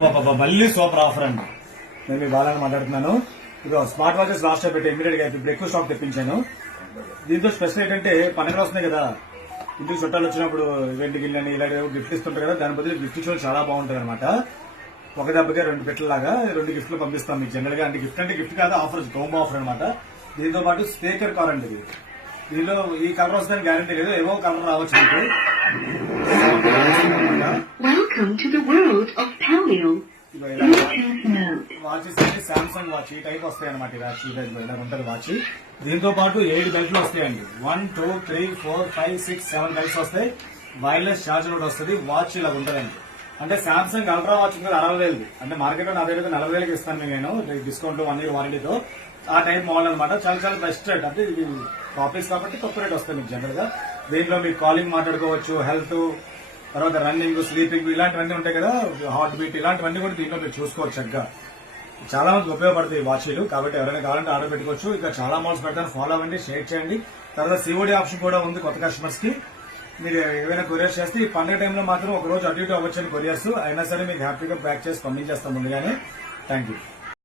మళ్ళీ super offer అండి. నేను మీ బాగా మాట్లాడుతున్నాను. ఇప్పుడు స్మార్ట్ వాచెస్ లాస్ట్ టైం పెట్టి ఇమీడియట్ గా ఇప్పుడు ఎక్కువ స్టాక్ తెప్పించాను. దీంతో స్పెషల్ ఏంటంటే పండుగలు వస్తున్నాయి కదా, ఇంటికి చుట్టాలు వచ్చినప్పుడు ఈవెంట్ గిన్నెని ఇలా గిఫ్ట్ ఇస్తుంటారు కదా, దాని బదులు గిఫ్ట్ ఇచ్చిన చాలా బాగుంటుంది అనమాట. ఒక దెబ్బకే 2 పెట్టలాగా 2 గిఫ్ట్లు పంపిస్తాం మీకు జనరల్ గా. అంటే గిఫ్ట్ కాదు, ఆఫర్ కోంబో ఆఫర్ అనమాట. దీంతో పాటు స్పీకర్ కార్ అండి. దీనిలో ఈ కలర్ వస్తుందని గ్యారంటీ లేదు, ఏవో కలర్ రావచ్చు మీకు. వాచెస్ అంటే సామ్సంగ్ వాచ్ ఈ టైప్ వస్తాయి అనమాట. ఇలా ఉంటుంది వాచ్. దీంతో పాటు 7 బెల్ట్లు వస్తాయండి. 1 2 3 4 5 6 7 బెల్ట్స్ వస్తాయి. వైర్లెస్ ఛార్జర్ కూడా వస్తుంది. వాచ్ ఇలా ఉంటుందండి. అంటే సామ్సంగ్ అల్ట్రా వాచ్ ఉంది 60,000, అంటే మార్కెట్ లో నా దగ్గర 40,000కి ఇస్తాను నేను డిస్కౌంట్ 1 year వారంటీతో. ఆ టైప్ మోడల్ అనమాట. చాలా చాలా బెస్ట్ రేట్. అంటే ఇది కాపీస్ కాబట్టి తక్కువ రేట్ వస్తుంది మీకు జనరల్ గా. దీంట్లో మీకు కాలింగ్ మాట్లాడుకోవచ్చు, హెల్త్, తర్వాత రన్నింగ్, స్లీపింగ్ ఇలాంటివన్నీ ఉంటాయి కదా, హార్ట్ బీట్ ఇలాంటివన్నీ కూడా దీంట్లో మీరు చూసుకోవచ్చు చక్కగా. చాలా మందికి ఉపయోగపడతాయి ఈ వాచీలు. కాబట్టి ఎవరైనా కావాలంటే ఆర్డర్ పెట్టుకోవచ్చు. ఇక్కడ చాలా మోడల్స్ పెడతాను, ఫాలో అవ్వండి, షేర్ చేయండి. తర్వాత సిఓడి ఆప్షన్ కూడా ఉంది కొత్త కస్టమర్స్ కి. మీరు ఏమైనా కొరియర్స్ చేస్తే ఈ పండుగ టైంలో మాత్రం ఒక రోజు అటు ఇటు అవ్వచ్చు కొరియర్స్ అయినా సరే మీకు హ్యాపీగా ప్యాక్ చేసి పంపించేస్తాం ముందుగానే. Thank you.